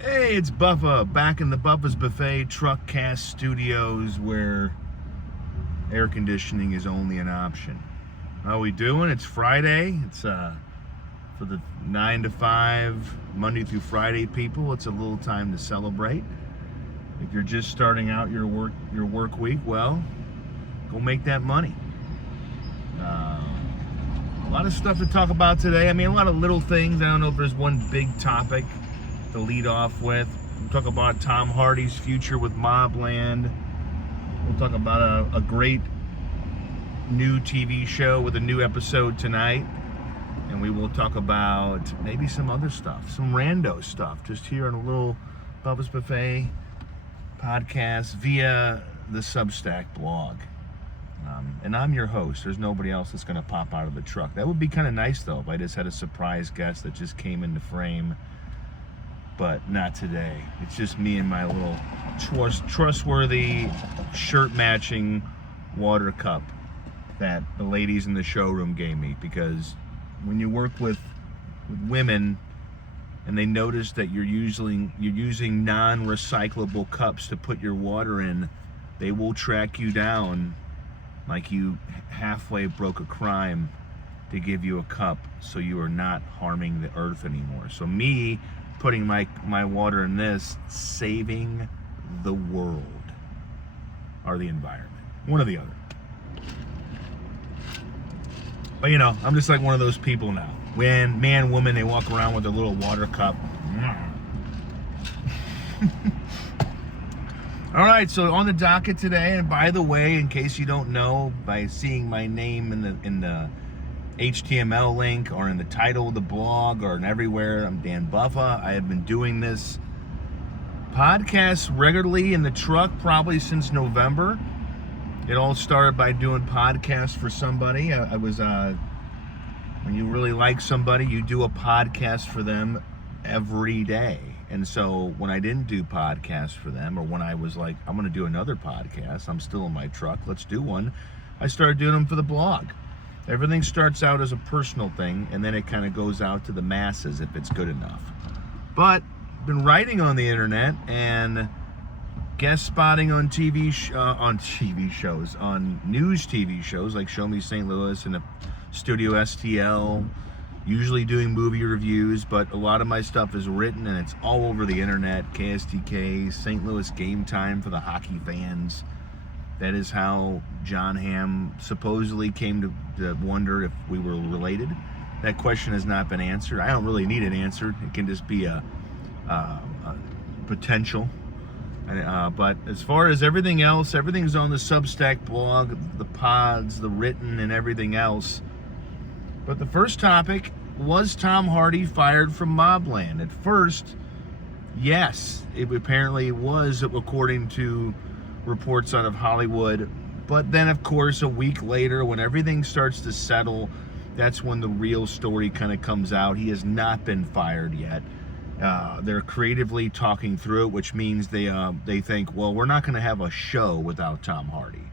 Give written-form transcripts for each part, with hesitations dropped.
Hey, it's Buffa, back in the Buffa's Buffet Truck Cast Studios where air conditioning is only an option. How we doing? It's Friday. It's for the 9 to 5, Monday through Friday people. It's a little time to celebrate. If you're just starting out your work week, well, go make that money. A lot of stuff to talk about today. I mean, a lot of little things. I don't know if there's one big topic to lead off with. We'll talk about Tom Hardy's future with MobLand. We'll talk about a great new TV show with a new episode tonight. And we will talk about maybe some other stuff, some rando stuff, just here on a little Bubba's Buffet podcast via the Substack blog. And I'm your host. There's nobody else that's going to pop out of the truck. That would be kind of nice, though, if I just had a surprise guest that just came into frame. But not today. It's just me and my little trustworthy shirt-matching water cup that the ladies in the showroom gave me. Because when you work with women and they notice that you're using non-recyclable cups to put your water in, they will track you down like you halfway broke a crime to give you a cup so you are not harming the earth anymore. So me putting my water in this, saving the world or the environment. One or the other. But you know, I'm just like one of those people now. When man, woman, they walk around with their little water cup. All right, so on the docket today, and by the way, in case you don't know, by seeing my name in the HTML link or in the title of the blog or in everywhere, I'm Dan Buffa. I have been doing this podcast regularly in the truck probably since November. It all started by doing podcasts for somebody. I was when you really like somebody, you do a podcast for them every day. And so when I didn't do podcasts for them, or when I was like, I'm going to do another podcast, I'm still in my truck, let's do one, I started doing them for the blog. Everything starts out as a personal thing, and then it kind of goes out to the masses if it's good enough. But I've been writing on the internet and guest spotting on TV shows, on news TV shows like Show Me St. Louis and Studio STL, usually doing movie reviews, but a lot of my stuff is written and it's all over the internet. KSTK, St. Louis Game Time for the hockey fans. That is how John Hamm supposedly came to wonder if we were related. That question has not been answered. I don't really need it answered. It can just be a potential. But as far as everything else, everything's on the Substack blog, the pods, the written, and everything else. But the first topic was Tom Hardy fired from MobLand. At first, yes, it apparently was, according to reports out of Hollywood. But then, of course, a week later, when everything starts to settle, that's when the real story kind of comes out. He has not been fired yet. They're creatively talking through it, which means they think, well, we're not going to have a show without Tom Hardy.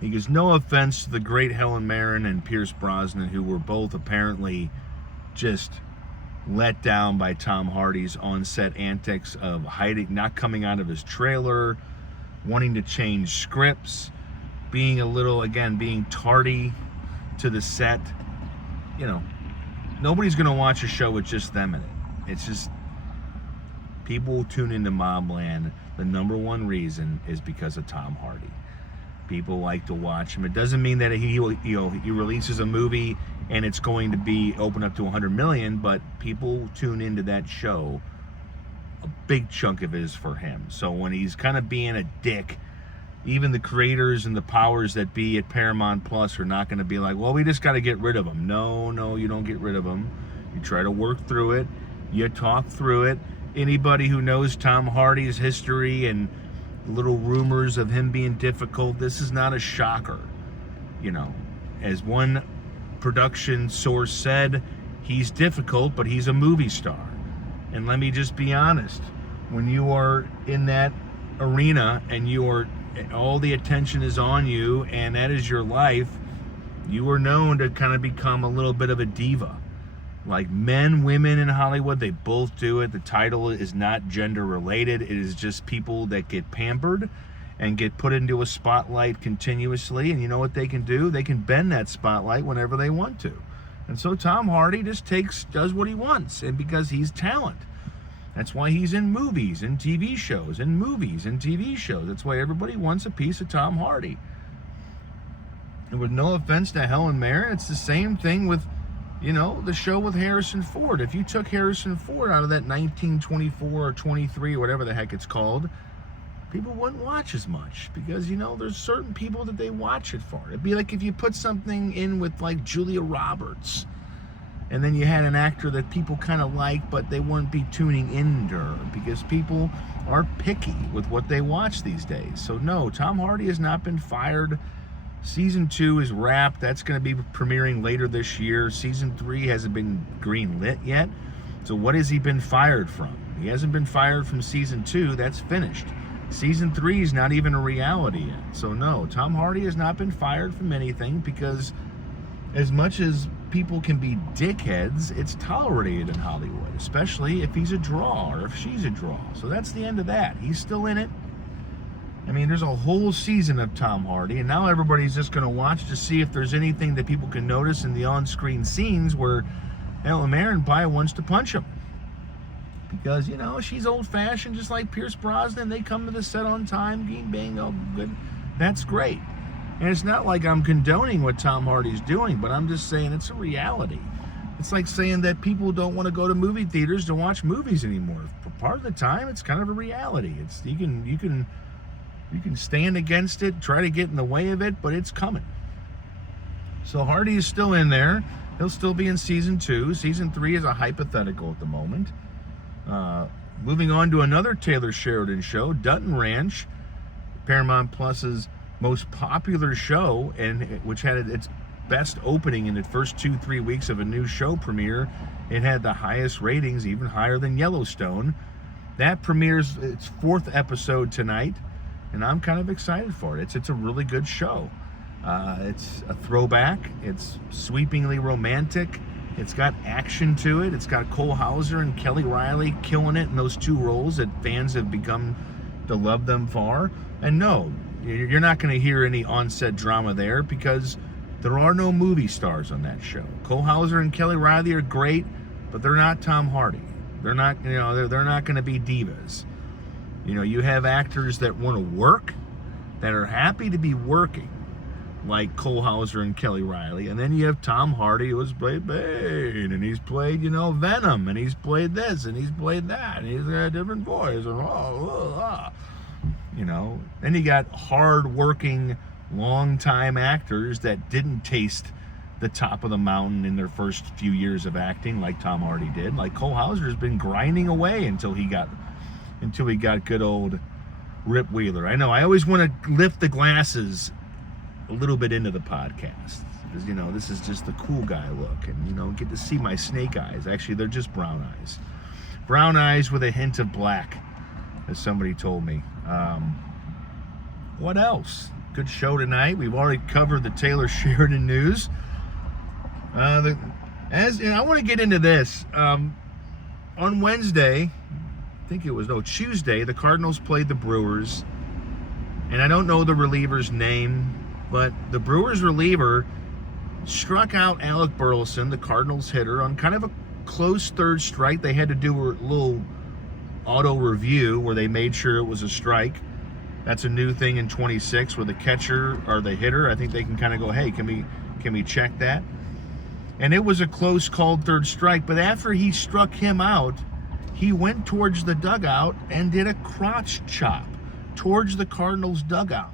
He gives no offense to the great Helen Mirren and Pierce Brosnan, who were both apparently just let down by Tom Hardy's on-set antics of hiding, not coming out of his trailer, wanting to change scripts, being being tardy to the set. You know, nobody's going to watch a show with just them in it. It's just, people tune into MobLand. The number one reason is because of Tom Hardy. People like to watch him. It doesn't mean that he releases a movie and it's going to be open up to 100 million, but people tune into that show. A big chunk of it is for him. So when he's kind of being a dick, even the creators and the powers that be at Paramount Plus are not going to be like, well, we just got to get rid of him. No, you don't get rid of him. You try to work through it. You talk through it. Anybody who knows Tom Hardy's history and little rumors of him being difficult, this is not a shocker. You know, as one production source said, he's difficult, but he's a movie star. And let me just be honest, when you are in that arena and all the attention is on you and that is your life, you are known to kind of become a little bit of a diva. Like men, women in Hollywood, they both do it. The title is not gender related. It is just people that get pampered and get put into a spotlight continuously. And you know what they can do? They can bend that spotlight whenever they want to. And so Tom Hardy just does what he wants, and because he's talent. That's why he's in movies and TV shows and movies and TV shows. That's why everybody wants a piece of Tom Hardy. And with no offense to Helen Mirren, it's the same thing with, the show with Harrison Ford. If you took Harrison Ford out of that 1924 or 23 or whatever the heck it's called, people wouldn't watch as much because, there's certain people that they watch it for. It'd be like if you put something in with like Julia Roberts and then you had an actor that people kind of like, but they wouldn't be tuning into her because people are picky with what they watch these days. So no, Tom Hardy has not been fired. Season 2 is wrapped. That's going to be premiering later this year. Season 3 hasn't been green-lit yet. So what has he been fired from? He hasn't been fired from Season 2. That's finished. Season 3 is not even a reality yet. So no, Tom Hardy has not been fired from anything because as much as people can be dickheads, it's tolerated in Hollywood, especially if he's a draw or if she's a draw. So that's the end of that. He's still in it. I mean, there's a whole season of Tom Hardy, and now everybody's just going to watch to see if there's anything that people can notice in the on-screen scenes where Helen Mirren probably wants to punch him. Because, she's old-fashioned, just like Pierce Brosnan. They come to the set on time, bang, oh, good. That's great. And it's not like I'm condoning what Tom Hardy's doing, but I'm just saying it's a reality. It's like saying that people don't want to go to movie theaters to watch movies anymore. For part of the time, it's kind of a reality. It's you can stand against it, try to get in the way of it, but it's coming. So Hardy is still in there. He'll still be in Season 2. Season 3 is a hypothetical at the moment. Moving on to another Taylor Sheridan show, Dutton Ranch, Paramount Plus's most popular show, and which had its best opening in the first 2-3 weeks of a new show premiere. It had the highest ratings, even higher than Yellowstone. That premieres its 4th episode tonight, and I'm kind of excited for it. It's a really good show. It's a throwback. It's sweepingly romantic. It's got action to it. It's got Cole Hauser and Kelly Riley killing it in those 2 roles that fans have become to love them for. And no, you're not going to hear any on-set drama there because there are no movie stars on that show. Cole Hauser and Kelly Riley are great, but they're not Tom Hardy. They're not, they're not going to be divas. You have actors that want to work, that are happy to be working, like Cole Hauser and Kelly Riley. And then you have Tom Hardy, who has played Bane, and he's played, Venom, and he's played this, and he's played that, and he's got a different voice, and Then you got hard-working, long-time actors that didn't taste the top of the mountain in their first few years of acting, like Tom Hardy did. Like Cole Hauser's been grinding away until he got good old Rip Wheeler. I know, I always want to lift the glasses a little bit into the podcast because, this is just the cool guy look and, get to see my snake eyes. Actually, they're just brown eyes. Brown eyes with a hint of black, as somebody told me. What else? Good show tonight. We've already covered the Taylor Sheridan news. I want to get into this. On Wednesday, Tuesday, the Cardinals played the Brewers, and I don't know the reliever's name, but the Brewers reliever struck out Alec Burleson, the Cardinals hitter, on kind of a close third strike. They had to do a little auto review where they made sure it was a strike. That's a new thing in 26 where the catcher or the hitter, I think they can kind of go, hey, can we check that? And it was a close called third strike, but after he struck him out, he went towards the dugout and did a crotch chop towards the Cardinals dugout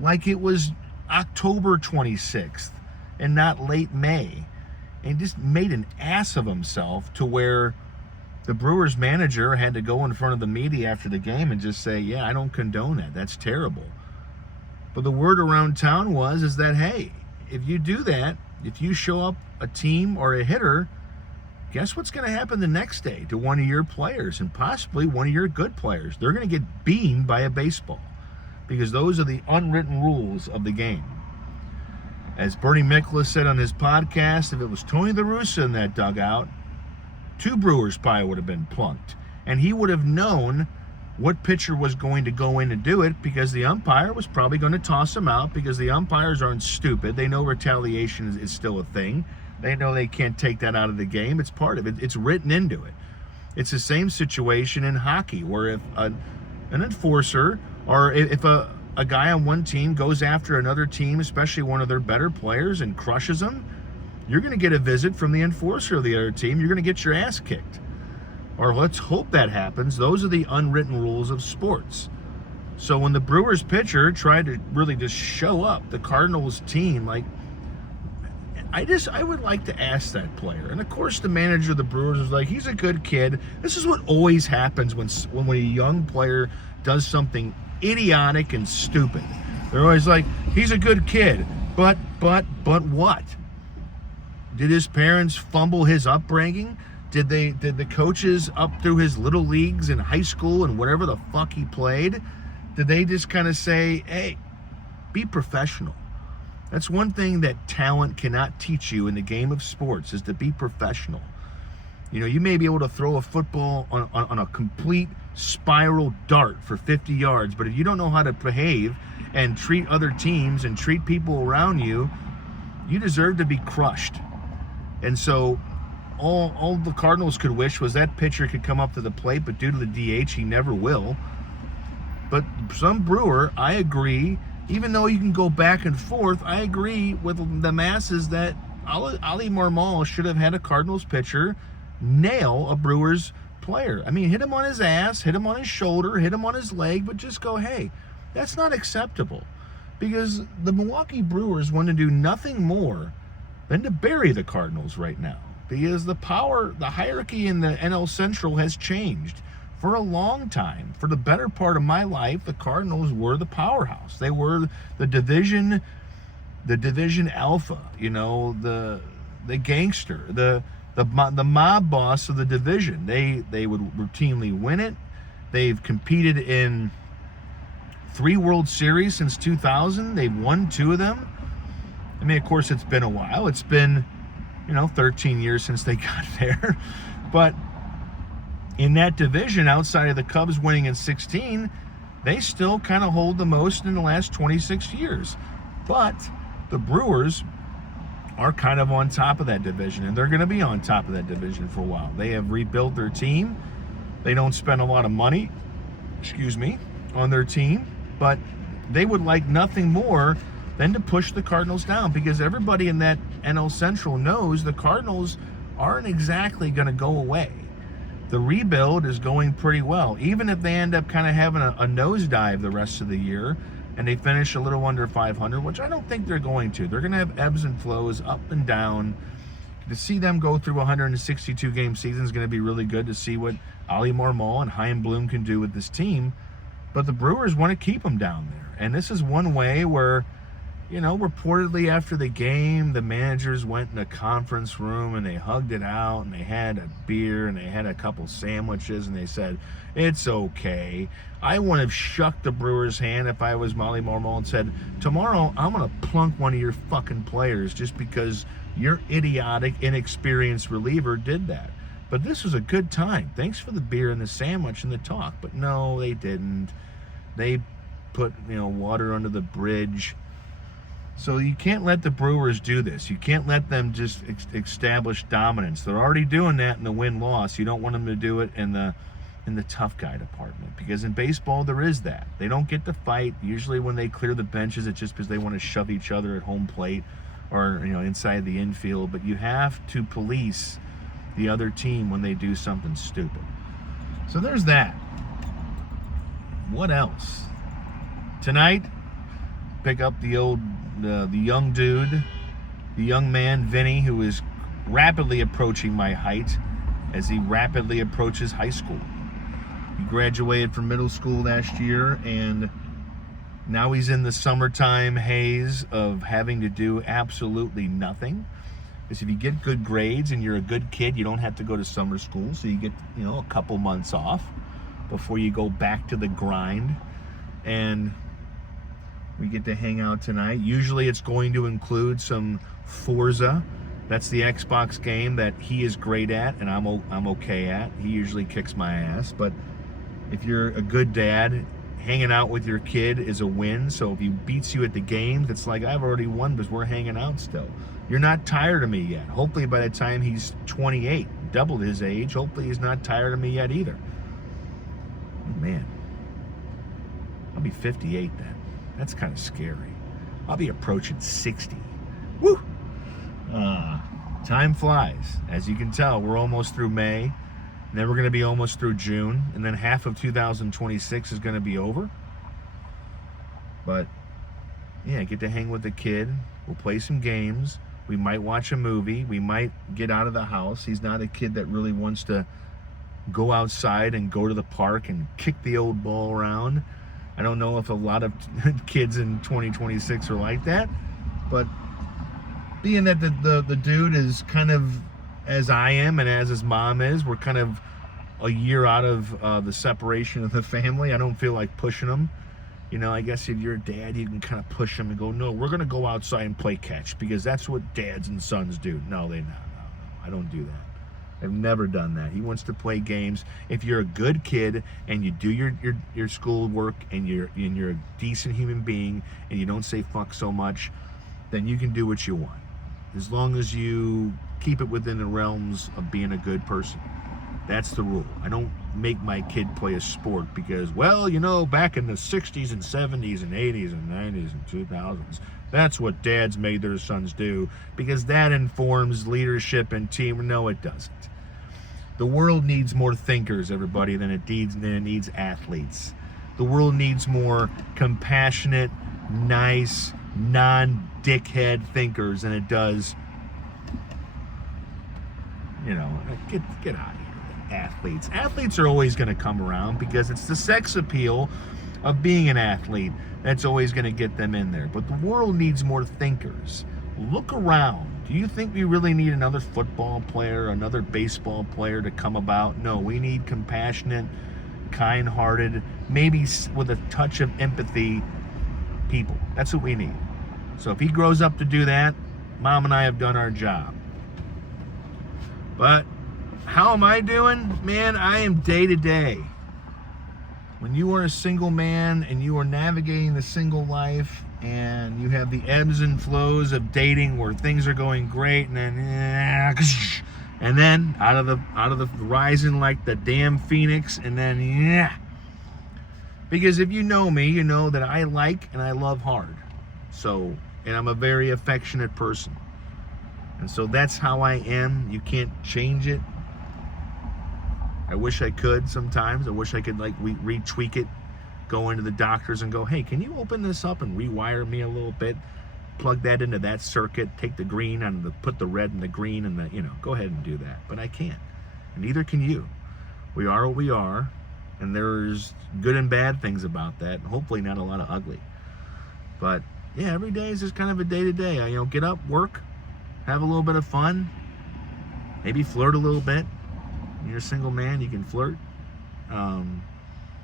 like it was October 26th and not late May, and just made an ass of himself to where the Brewers manager had to go in front of the media after the game and just say, yeah, I don't condone that. That's terrible. But the word around town is that, hey, if you do that, if you show up a team or a hitter, guess what's going to happen the next day to one of your players and possibly one of your good players? They're going to get beamed by a baseball because those are the unwritten rules of the game. As Bernie Miklasz said on his podcast, if it was Tony La Russa in that dugout, 2 Brewers probably would have been plunked. And he would have known what pitcher was going to go in to do it, because the umpire was probably going to toss him out, because the umpires aren't stupid. They know retaliation is still a thing. They know they can't take that out of the game. It's part of it. It's written into it. It's the same situation in hockey, where if an enforcer, or if a guy on one team goes after another team, especially one of their better players, and crushes them, you're going to get a visit from the enforcer of the other team. You're going to get your ass kicked. Or let's hope that happens. Those are the unwritten rules of sports. So when the Brewers pitcher tried to really just show up the Cardinals team, like, I would like to ask that player. And of course the manager of the Brewers was like, he's a good kid. This is what always happens when a young player does something idiotic and stupid. They're always like, he's a good kid. But what? Did his parents fumble his upbringing? Did the coaches up through his little leagues in high school and whatever the fuck he played, did they just kind of say, hey, be professional? That's one thing that talent cannot teach you in the game of sports, is to be professional. You know, you may be able to throw a football on a complete spiral dart for 50 yards, but if you don't know how to behave and treat other teams and treat people around you, you deserve to be crushed. And so all the Cardinals could wish was that pitcher could come up to the plate, but due to the DH, he never will. But some Brewer, I agree, even though you can go back and forth, I agree with the masses that Ali Marmol should have had a Cardinals pitcher nail a Brewers player. I mean, hit him on his ass, hit him on his shoulder, hit him on his leg, but just go, hey, that's not acceptable. Because the Milwaukee Brewers want to do nothing more than to bury the Cardinals right now. Because the hierarchy in the NL Central has changed. For a long time, for the better part of my life, the Cardinals were the powerhouse. They were the division alpha, you know, the gangster, the mob boss of the division. They would routinely win it. They've competed in 3 World Series since 2000. They've won 2 of them. I mean, of course, it's been a while. It's been, 13 years since they got there. But in that division, outside of the Cubs winning in 16, they still kind of hold the most in the last 26 years. But the Brewers are kind of on top of that division, and they're going to be on top of that division for a while. They have rebuilt their team. They don't spend a lot of money, on their team, but they would like nothing more than to push the Cardinals down, because everybody in that NL Central knows the Cardinals aren't exactly going to go away. The rebuild is going pretty well. Even if they end up kind of having a nosedive the rest of the year and they finish a little under 500, which I don't think they're going to. They're going to have ebbs and flows, up and down. To see them go through a 162-game season is going to be really good, to see what Ali Marmol and Chaim Bloom can do with this team. But the Brewers want to keep them down there. And this is one way where, reportedly after the game, the managers went in a conference room and they hugged it out and they had a beer and they had a couple sandwiches and they said, it's okay. I wouldn't have shucked the Brewers' hand if I was Molly Marmol and said, tomorrow I'm going to plunk one of your fucking players just because your idiotic, inexperienced reliever did that. But this was a good time. Thanks for the beer and the sandwich and the talk. But no, they didn't. They put, water under the bridge. So you can't let the Brewers do this. You can't let them just establish dominance. They're already doing that in the win-loss. You don't want them to do it in the tough guy department, because in baseball there is that. They don't get to fight. Usually when they clear the benches, it's just because they want to shove each other at home plate or inside the infield. But you have to police the other team when they do something stupid. So there's that. What else? Tonight, pick up the young dude, the young man, Vinny, who is rapidly approaching my height as he rapidly approaches high school. He graduated from middle school last year, and now he's in the summertime haze of having to do absolutely nothing. Because if you get good grades and you're a good kid, you don't have to go to summer school, so you get, a couple months off before you go back to the grind. And We get to hang out tonight. Usually it's going to include some Forza. That's the Xbox game that he is great at and I'm okay at. He usually kicks my ass. But if you're a good dad, hanging out with your kid is a win. So if he beats you at the games, it's like, I've already won because we're hanging out still. You're not tired of me yet. Hopefully by the time he's 28, doubled his age, hopefully he's not tired of me yet either. Oh, man. I'll be 58 then. That's kind of scary. I'll be approaching 60. Woo! Time flies. As you can tell, we're almost through May. And then we're going to be almost through June. And then half of 2026 is going to be over. But, yeah, I get to hang with the kid. We'll play some games. We might watch a movie. We might get out of the house. He's not a kid that really wants to go outside and go to the park and kick the old ball around. I don't know if a lot of kids in 2026 are like that. But being that the dude is kind of as I am and as his mom is, we're kind of a year out of the separation of the family. I don't feel like pushing him. You know, I guess if you're a dad, you can kind of push him and go, no, we're going to go outside and play catch because that's what dads and sons do. No, I don't do that. I've never done that. He wants to play games. If you're a good kid and you do your school work and you're a decent human being and you don't say fuck so much, then you can do what you want. As long as you keep it within the realms of being a good person. That's the rule. I don't make my kid play a sport because, well, you know, back in the 60s and 70s and 80s and 90s and 2000s, that's what dads made their sons do because that informs leadership and team. No, it doesn't. The world needs more thinkers, everybody, than it needs athletes. The world needs more compassionate, nice, non-dickhead thinkers than it does, you know, get out of here. Athletes are always going to come around because it's the sex appeal of being an athlete that's always going to get them in there. But the world needs more thinkers. Look around. Do you think we really need another football player, another baseball player to come about? No, we need compassionate, kind-hearted, maybe with a touch of empathy people. That's what we need. So if he grows up to do that, Mom and I have done our job. But how am I doing? Man, I am day to day. When you are a single man and you are navigating the single life and you have the ebbs and flows of dating where things are going great and then out of the horizon like the damn phoenix and then because if you know me, you know that I like and I love hard. So, and I'm a very affectionate person. And so that's how I am. You can't change it. I wish I could sometimes. I wish I could like retweak it, go into the doctors and go, hey, can you open this up and rewire me a little bit? Plug that into that circuit, take the green and put the red and the green and the, go ahead and do that. But I can't. And neither can you. We are what we are. And there's good and bad things about that. And hopefully not a lot of ugly. But yeah, every day is just kind of a day to day. Get up, work, have a little bit of fun, maybe flirt a little bit. When you're a single man, you can flirt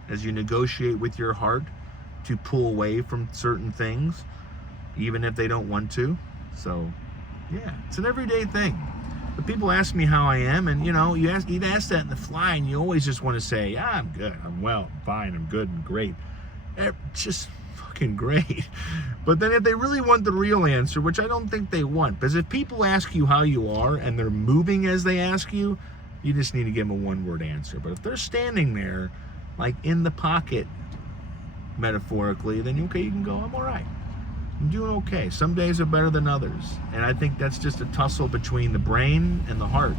as you negotiate with your heart to pull away from certain things, even if they don't want to. So, yeah, it's an everyday thing. But people ask me how I am, and you'd ask that in the fly, and you always just want to say, yeah, I'm good, I'm well, I'm fine, I'm good and great. It's just fucking great. But then if they really want the real answer, which I don't think they want, because if people ask you how you are and they're moving as they ask you, you just need to give them a one-word answer. But if they're standing there, like in the pocket, metaphorically, then okay, you can go, I'm all right. I'm doing okay. Some days are better than others. And I think that's just a tussle between the brain and the heart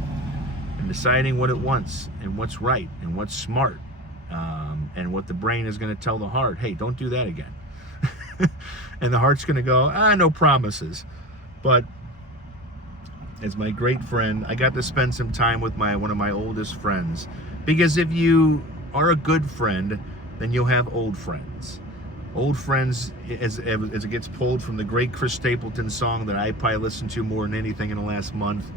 and deciding what it wants and what's right and what's smart. And what the brain is going to tell the heart, hey, don't do that again. And the heart's going to go, no promises. But as my great friend, I got to spend some time with one of my oldest friends. Because if you are a good friend, then you'll have old friends. Old friends, as it gets pulled from the great Chris Stapleton song that I probably listened to more than anything in the last month,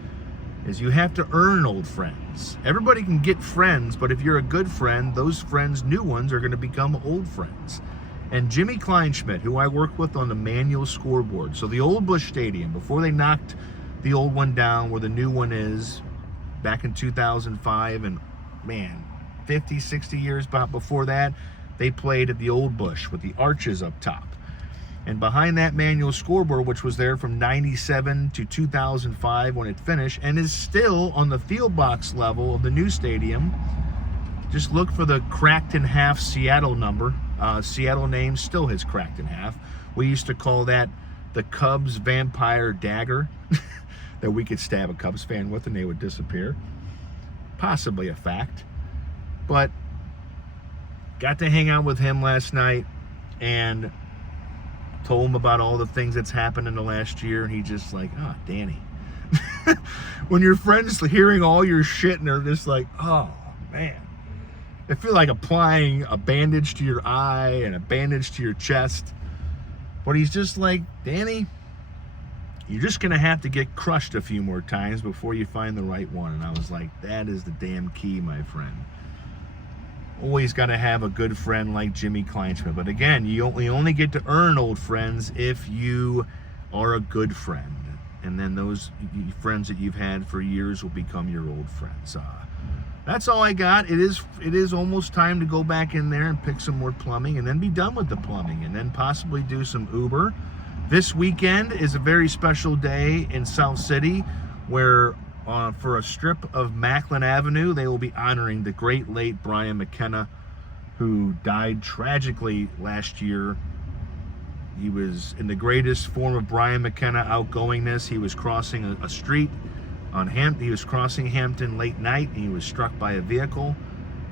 is you have to earn old friends. Everybody can get friends, but if you're a good friend, those friends, new ones, are going to become old friends. And Jimmy Kleinschmidt, who I work with on the manual scoreboard. So the old Busch Stadium, before they knocked the old one down where the new one is back in 2005, and man, 50, 60 years before that, they played at the old Busch with the arches up top. And behind that manual scoreboard, which was there from 97 to 2005 when it finished, and is still on the field box level of the new stadium, just look for the cracked in half Seattle number. Seattle name still has cracked in half. We used to call that the Cubs vampire dagger that we could stab a Cubs fan with and they would disappear. Possibly a fact. But got to hang out with him last night and told him about all the things that's happened in the last year, and he just like, oh, Danny. When your friends hearing all your shit and they're just like, oh, man. I feel like applying a bandage to your eye and a bandage to your chest. But he's just like, Danny, you're just going to have to get crushed a few more times before you find the right one. And I was like, that is the damn key, my friend. Always got to have a good friend like Jimmy Kleinschmidt. But again, you only get to earn old friends if you are a good friend. And then those friends that you've had for years will become your old friends. That's all I got. It is almost time to go back in there and pick some more plumbing and then be done with the plumbing and then possibly do some Uber. This weekend is a very special day in South City where for a strip of Macklin Avenue, they will be honoring the great late Brian McKenna, who died tragically last year. He was in the greatest form of Brian McKenna outgoingness. He was crossing a street he was crossing Hampton late night, and he was struck by a vehicle.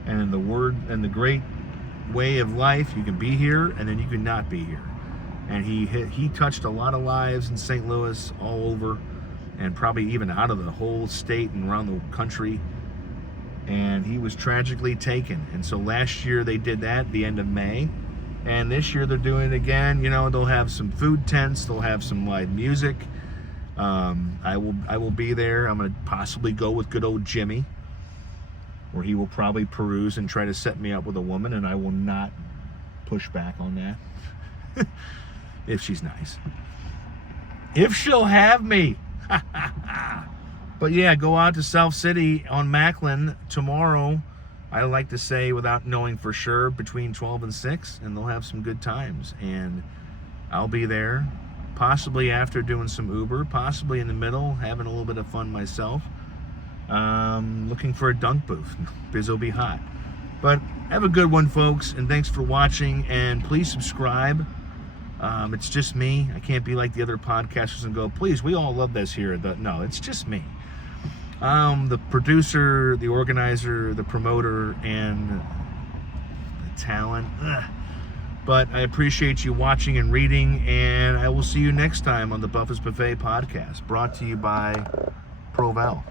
And in the great way of life, you can be here and then you can not be here. And he touched a lot of lives in St. Louis, all over, and probably even out of the whole state and around the country. And he was tragically taken. And so last year they did that at the end of May. And this year they're doing it again. You know, they'll have some food tents, they'll have some live music. I will be there. I'm going to possibly go with good old Jimmy, where he will probably peruse and try to set me up with a woman, and I will not push back on that. If she's nice. If she'll have me. But yeah, go out to South City on Macklin tomorrow. I like to say, without knowing for sure, between 12 and 6, and they'll have some good times. And I'll be there. Possibly after doing some Uber, possibly in the middle, having a little bit of fun myself. Looking for a dunk booth. Biz will be hot. But have a good one, folks, and thanks for watching. And please subscribe. It's just me. I can't be like the other podcasters and go, please, we all love this here. No, it's just me. The producer, the organizer, the promoter, and the talent. But I appreciate you watching and reading, and I will see you next time on the Buffett's Buffet podcast, brought to you by Provel.